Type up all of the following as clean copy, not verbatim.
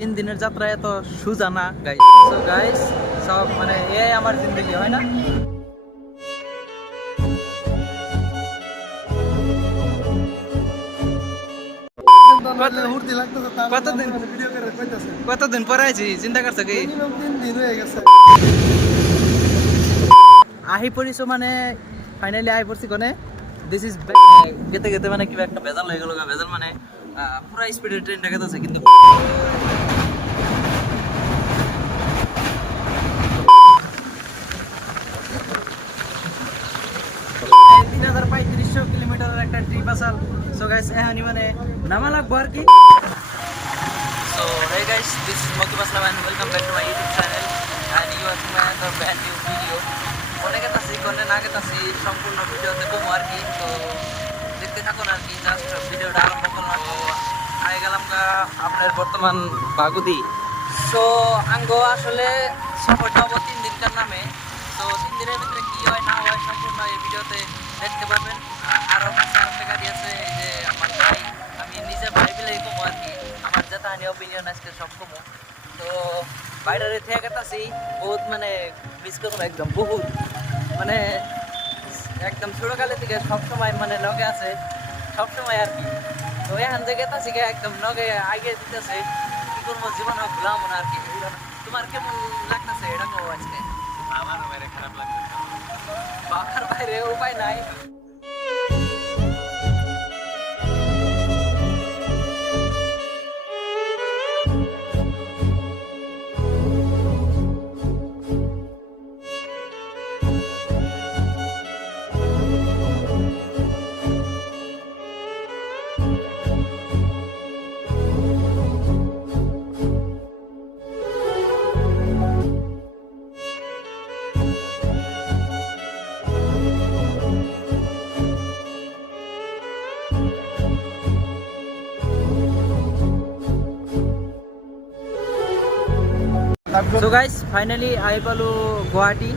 তিন দিনের যাত্রা এত সোজা না গাইস। সো গাইস সব মানে এই আমার জিন্দগি হয় না। কতদিন পরে আছি চিন্তা করছো কি? আহি পড়িছো মানে ফাইনালি আহি পড়ছি কোনে দিস ইজ গেতে গেতে মানে কিবা একটা ভেজাল হয়ে গেল। ভেজাল মানে পুরা স্পিডে ট্রেনটা গেতেছে কিন্তু ৩,৩৫০ কিলোমিটারের একটা ট্রিপ আসাল। সো গাইস এখানে মানে নামা লাগবো আর কি। So hey guys, this is Mokib Aslam and welcome back to my YouTube channel and you are to my another brand new video. কোনে গেতাছি কোনে না গেতাছি সম্পূর্ণ ভিডিওতে কমো আর কি। তো দেখতে থাকুন আর কি, জাস্ট ভিডিওটা আরম্ভ করলাম। তো আগে গেলাম আপনার বর্তমান বাগুদি। সো আঙ্গো আসলে সফরটা হবো 3 দিনকার নামে। তো 3 দিনের ভিতরে কি হয় না হয় সম্পূর্ণ এই ভিডিওতে দেখতে পারবেন। আরও কাছে আরেকটা গাড়ি আছে, এই যে আমার ভাই, আমি নিজে ভাই বিলাই কমো আর কি। আমার যেটা হানি অপিনিয়ন আজকে সব কমো। তো বাইরে থেকে গেতাছি বহুত মানে মিস করবো একদম বহুত মানে একদম ছোটোকালে থেকে সবসময় মানে লগে আছে সবসময় আর কি। তো এখান থেকে গেতাছি একদম লগে আগে দিতেছে, কি করবো জীবন ভুলাম না আর কি। তোমার কেমন লাগতেছে এটা কো আজকে? আমার বাইরে খারাপ লাগতেছে, বাবার বাইরে উপায় নাই। সো গাইস ফাইনালি আই পালো গুৱাহাটী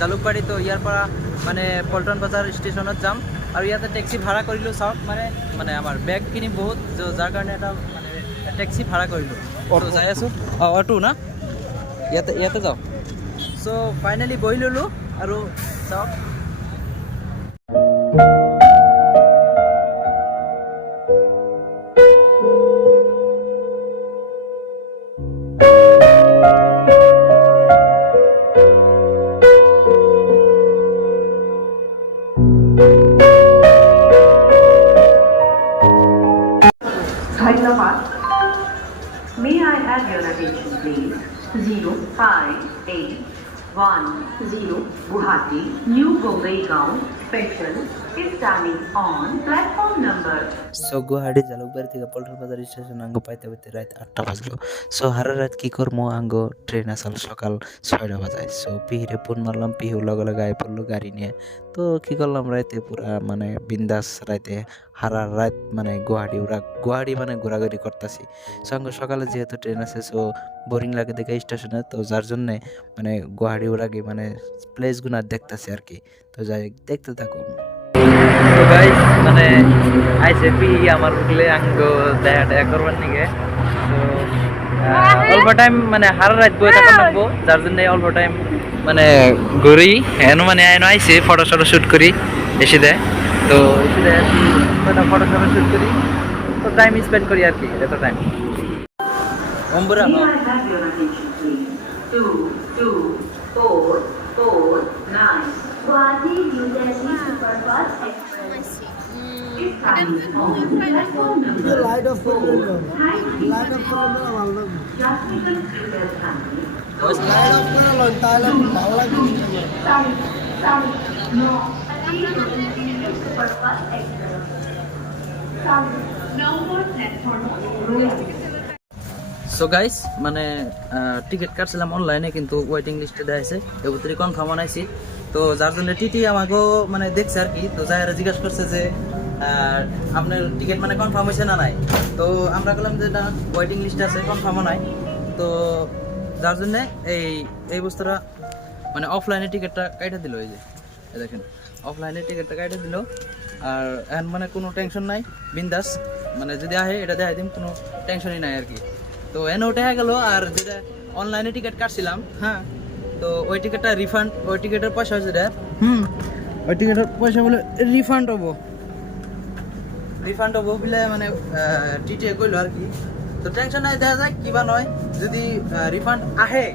জালুকবাৰী। তো ইয়াৰ পৰা মানে পল্টন বজাৰ ষ্টেচনত যাম আৰু ইয়াতে টেক্সি ভাড়া কৰিলোঁ। চাওক মানে মানে আমাৰ বেগখিনি বহুত, যাৰ কাৰণে এটা মানে টেক্সি ভাড়া কৰিলোঁ। অটো যাই আছোঁ, অটো না ইয়াতে যাওঁ। চ' ফাইনেলি বহি ল'লোঁ আৰু চাওক May I have your attention please? 0581 Guwahati New Bongaigaon Special is standing on platform number. So Guwahati Jalukbari থেকে পল্টন বাজার স্টেশন আঙ্গ পাইতে পাইতে রাত 8টা বাজলো। সো হারা রাত কি করবো, আঙ্গ ট্রেন আসাল সকাল 6টা বাজায়। সো পিহিরে ফোন মারলাম, পিহু লগে লগে আয় পড়লো গাড়ি নিয়ে। তো কি করলাম রাতে পুরা মানে বিন্দাস রাতে হারা রাত মানে গুয়াহাটি মানে ঘোরাঘুরি করতেছি। সঙ্গে সকালে যেহেতু ট্রেন আছে সো বোরিং লাগে দেখে স্টেশনে, তো যার জন্যে মানে গুয়াহাটি ওরাগে মানে প্লেসগুলো দেখতেছি আর কি। তো যাই দেখতে থাকুন। তো গাইস মানে আইসে পি আমার উঠলে আঙ্গ দেখা করবার নিগে। তো অল্প টাইম মানে হারা রাত বয়ে থাকা লাগবো, যার জন্য অল্প টাইম মানে ঘুরি এনো মানে এনো আইসে ফটো শটো শ্যুট করি এসে দেয়। তো এসে দেয় আর কি ফটো শটো শ্যুট করি, তো টাইম স্পেন্ড করি আর কি এত time অম্বুরা। May I have your attention please? 22449 Guwahati New Delhi Superfast Express is standing on platform number 4. Thank you. Just because prepare family. No. Superfast Express. Now for platform Royal. So guys মানে ticket কাটছিলাম অনলাইনে, কিন্তু waiting লিস্টে দেখাইছে এবছরই confirm আনাইছি। তো যার জন্য TT আমাকেও মানে দেখছে আর কি। তো যাইরা জিজ্ঞাসা করছে যে আপনার টিকিট মানে কনফার্ম হয়েছে না নাই। তো আমরা বললাম যে না ওয়েটিং লিস্টে আছে, কনফার্মও নাই। তো যার জন্যে এই বস্তুটা মানে অফলাইনে টিকিটটা কাইটা দিল। এই যে দেখেন অফলাইনে টিকিটটা কাইটা দিল। আর এখন মানে কোনো টেনশন নাই, বিন্দাস মানে যদি আহে এটা দেখাই দিম, কোনো টেনশনই নাই আর কি। তো এনে উঠে গেল, আর যেটা অনলাইনে টিকিট কাটছিলাম, হ্যাঁ, তো ওই টিকিটটা রিফান্ড, ওই টিকিটের পয়সা হয়েছে রে, ওই টিকিটের পয়সা বলে রিফান্ড হবো বলে মানে টিটিএ কইলো আর কি। তো টেনশন নাই, দেখা যাক কিবা নয়, যদি রিফান্ড আহে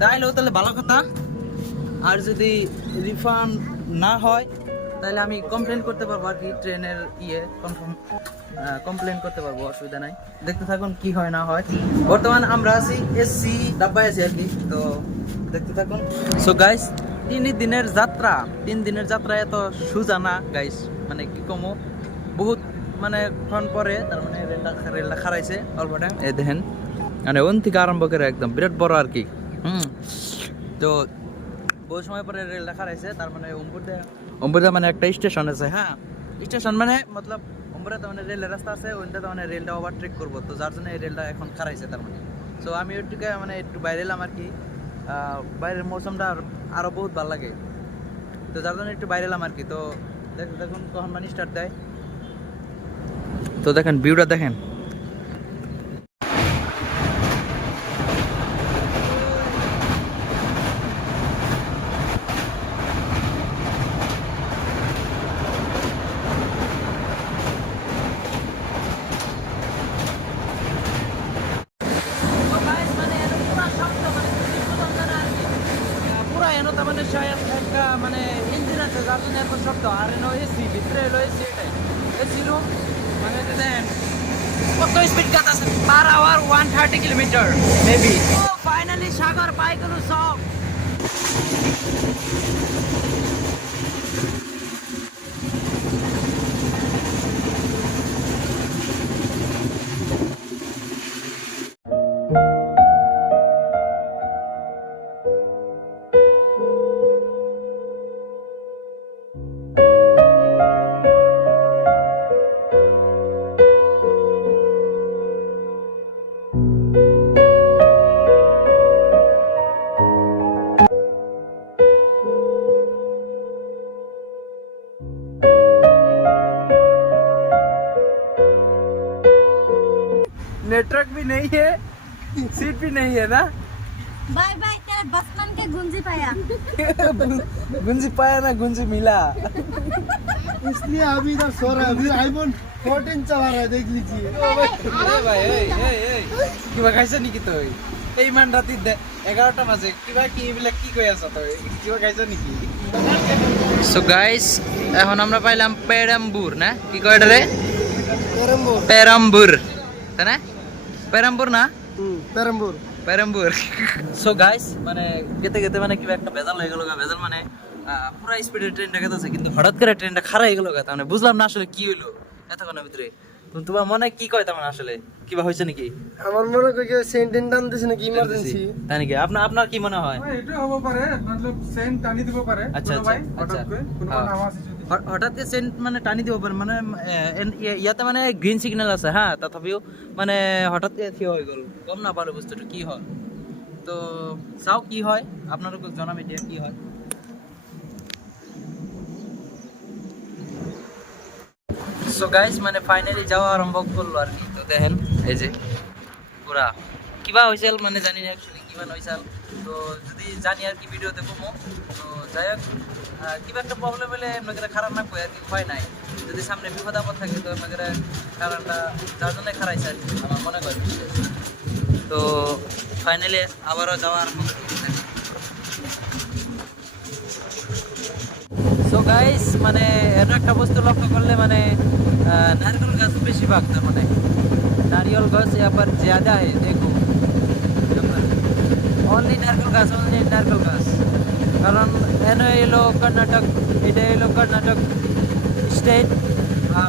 তাইলেও তাহলে ভালো কথা, আর যদি রিফান্ড না হয় তাহলে আমি কমপ্লেন করতে পারবো আর কি, ট্রেনের কমপ্লেন করতে পারবো, অসুবিধা নাই। দেখতে থাকুন কি হয় না হয়। বর্তমান আমরা আছি এসি ডাব্বায় আছি আর কি, তো দেখতে থাকুন। সো গাইস, 3 দিনের যাত্রা এত সোজা না গাইস, মানে কি কমো, বহুত মানে ক্ষণ পরে তার মানে রেলটা খারাইছে অল্প টাইম, এই দেখেন মানে ওন থেকে আরম্ভ করে একদম বিরাট বড় আর কি। তো বহু সময় পরে রেলটা খারাইছে, তার মানে অম্বুরদা মানে একটা স্টেশন আছে, হ্যাঁ, স্টেশন মানে মতলব অম্বুরাতে মানে রেলের রাস্তা আছে, ওইটাতে মানে রেলটা ওভারটেক করবো, তো যার জন্য এই রেলটা এখন খারাইছে তার মানে। সো আমি ওইটুকে মানে একটু বাইরে এলাম আর কি, বাইরের মৌসুমটা আরও বহুত ভালো লাগে, তো যার জন্য একটু বাইরে এলাম আর কি। তো দেখুন কখন মানে স্টার্ট দেয়, তো দেখেন ভিউটা দেখেন। মানে ইঞ্জিন আছে যার জন্য এত শব্দ, আর এনো এসি ভিতরে এলো এসি, এটাই এসি রুম, মানে দেখেন কত স্পিড গাছ আছে, per hour 130 kilometre maybe. Finally Sagar পাই গেল সব। नेटवर्क भी नहीं है, सीट भी नहीं है ना। बाय बाय, तेरे बचपन के गुंजी पाया। गुंजी पाया ना, गुंजी मिला। इसलिए अभी इधर सो रहा है, अभी आईफोन 14 चला रहा है, देख लीजिए। अरे भाई কিবা খাইছে নেকি তই? এই মান রাতি 11টা বাজে কিবা কি এইবিলাক কি কই আছ তই? কিবা খাইছ নেকি? সো গাইস, এখন আমরা পাইলাম পেরাম্বুর, না কি কয় এটা রে? পেরাম্বুর তাই না? পেরাম্বুর না, পেরাম্বুর। সো গাইস, মানে গেতে গেতে মানে কিবা একটা ভেজাল হয়ে গেল, ভেজাল মানে পুরা স্পিডে ট্রেনটা গেতেছে, কিন্তু হঠাৎ করে ট্রেনটা খারাপ হয়ে গেল, তার মানে বুঝলাম না আসলে কি হইলো এতক্ষণের ভিতরে। তোমার মনে কি কয়, তার মানে আসলে কিবা হয়েছে নাকি? আমার মনে করি সেন্টেন টান দিছে নাকি, ইমার্জেন্সি তাই নাকি? আপনার কি মনে হয়? এটা হবো পারে, मतलब সেন্ট টানি দিব পারে। আচ্ছা কোনো আচ্ছা ভাই হঠাৎ করে কোনো আওয়াজ যদি হঠাৎ করে সেন্ট মানে টানি দিব পারে, মানে ইয়াতে মানে গ্রিন সিগন্যাল আছে, হ্যাঁ, তথাপিও মানে হঠাৎ করে থিয় হয়ে গেল, কম না পারে বুঝতে কি হয়। তো চাও কি হয়, আপনারা জানাবেন এটা কি হয়। সো গাইস, মানে ফাইনালি যাওয়া আরম্ভ করলো আর কি। তো দেখেন এই যে পুরা কিবা হয়েছিল মানে জানি না অ্যাকচুয়ালি কিবা হয়েছিল, তো যদি জানি আর কি ভিডিওতে কমো। তো যাই হোক, কিবা একটা প্রবলেম হলে আপনাকে খারাপ না কই আর কি, হয় নাই, যদি সামনে বিপদ আপদ থাকে তো আপনাকে কারণটা যার জন্য খারাইছে আর কি, আমার মনে হয় বিশ্বাস। তো ফাইনালি আবারও যাওয়া আরম্ভ করতে। সো গাইস, মানে এটা একটা বস্তু লক্ষ্য করলে মানে नारियल गाछ বেশিরভাগ, তার মানে नारियल गाछ यहाँ पर ज़्यादा है, देखो ओनली नारियल गाछ, কারণ এনে এলো কর্ণাটক, এটা এলো কর্ণাটক স্টেট, আর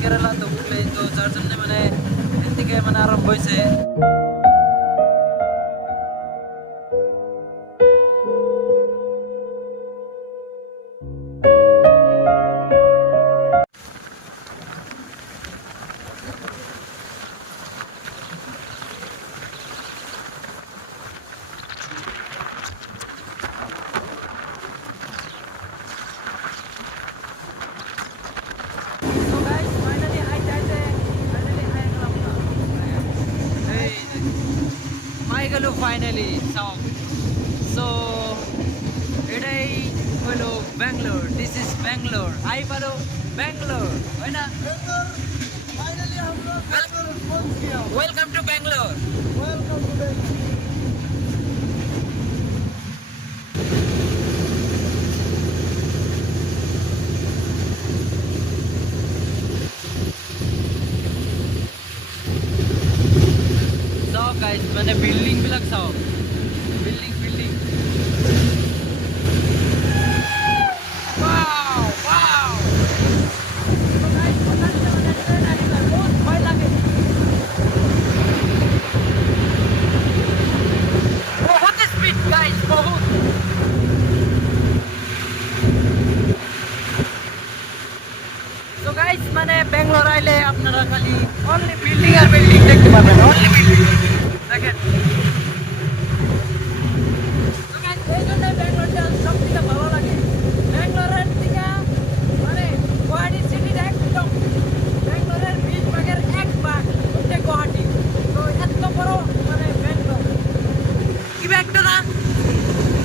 কেরালা তো বুঝলেই তো, যার জন্য মানে এর থেকে মানে আরম্ভ হয়েছে। পাই গেল ফাইনালি সব। সো এটাই হলো Bangalore, this is Bangalore, I পারো ব্যাঙ্গালোর, হয় না? फाइनली हम लोग बैंगलोर पहुंच गया। Welcome to Bangalore. Welcome to Bangalore. চাওক গাইজ, মানে বিল্ডিংবিলাক চাওক, building building. Wow, wow! So guys, বহুত ভয় লাগে। বহুত স্পিড গাইজ, বহুত। তো গাইজ, মানে ব্যাঙ্গালোর আইলে আপনারা খালি অনলি বিল্ডিং আর বিল্ডিং দেখতে পাবেন, অনলি বিল্ডিং দেখেন। তো গাইজ, এই জন্য ব্যাঙ্গালোরটা সব থেকে ভালো লাগে। ব্যাঙ্গালোরের থেকে মানে গুয়াহাটি সিটির একদম, ব্যাঙ্গালোরের 20 ভাগের 1 ভাগ হচ্ছে গুয়াহাটি। তো এত বড় মানে ব্যাঙ্গালোর, কি ব্যাঙ্গালোর না?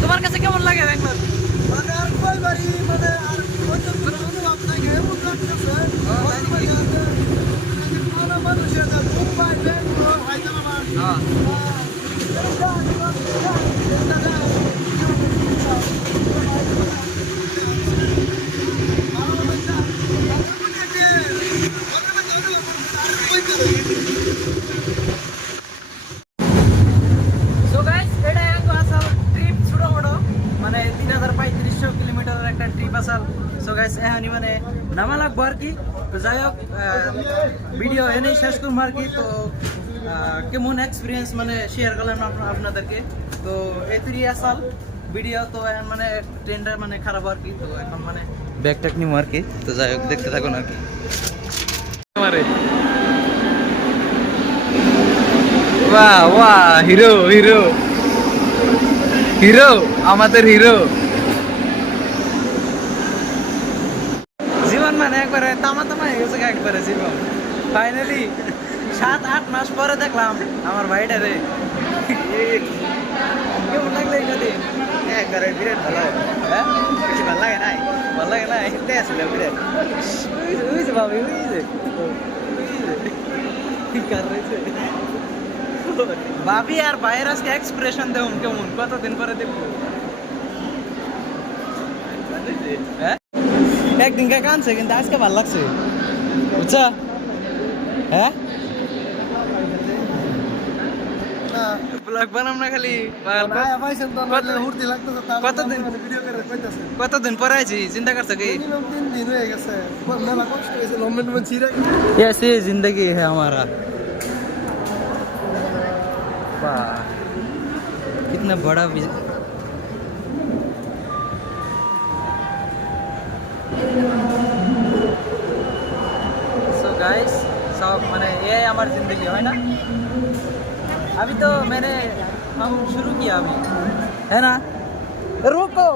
তোমার কাছে কেমন লাগে ব্যাঙ্গালোর? মানে আর কই বাড়ি মানে আর কত অনুভব থাকে এমন লাগতেছে কত বাড়ি আছে কোন মানুষের না মুম্বাই ব্যাঙ্গালোর হায়দ্রাবাদ হ্যাঁ। সো গাইস, এটাই আঙ্গো আসাল ট্রিপ ছোট বড়, মানে 3500 কিলোমিটারের একটা ট্রিপ আসাল। সো গাইস, এখনই মানে নামা লাগবো আর কি। তো যাই হোক, ভিডিও এনেই শেষ করবো আর কি। তো কেমন এক্সপিরিয়েন্স মানে শেয়ার করলাম আপনাদেরকে। তো এতই আসাল ভিডিও। তো এখন মানে ট্রেনটা মানে খারাপ আর কি। তো এখন মানে ব্যাগটাক নিবো আর কি। তো যাই হোক, দেখতে থাকুন আর কি। বাহ বাহ, হিরো হিরো হিরো, আমাদের হিরো। জীবন মানে একবারে তামা তামা হয়ে গেছে একবারে জীবন। ফাইনালি 7-8 মাস পরে দেখলাম আমার ভাইটা রে। কেমন লাগলো এই নদী? একবারে বিরাট ভালো। হ্যাঁ, বেশি ভালো লাগে নাই? ভালো লাগে না? হিটে আসলে বিরাট। ওই যে বাবু, ওই যে কি কার রয়েছে ভাবি আর ভাইয়ের আজকে এক্সপ্রেশন দেব কেমন, কতদিন পরে দেখবো। হ্যাঁ, একদিন কা কানছে কিন্তু আজকে ভালো লাগছে, বুঝছো? হ্যাঁ, ব্লগ বানাম না খালি। কতদিন পরে আছি, চিন্তা করছো কি? ऐसे जिंदगी है हमारा। वाह, कितना बड़ा सो गाइस, सब मैंने ये हमारी जिंदगी है ना। अभी तो मैंने हम शुरू किया अभी, है ना? रुको।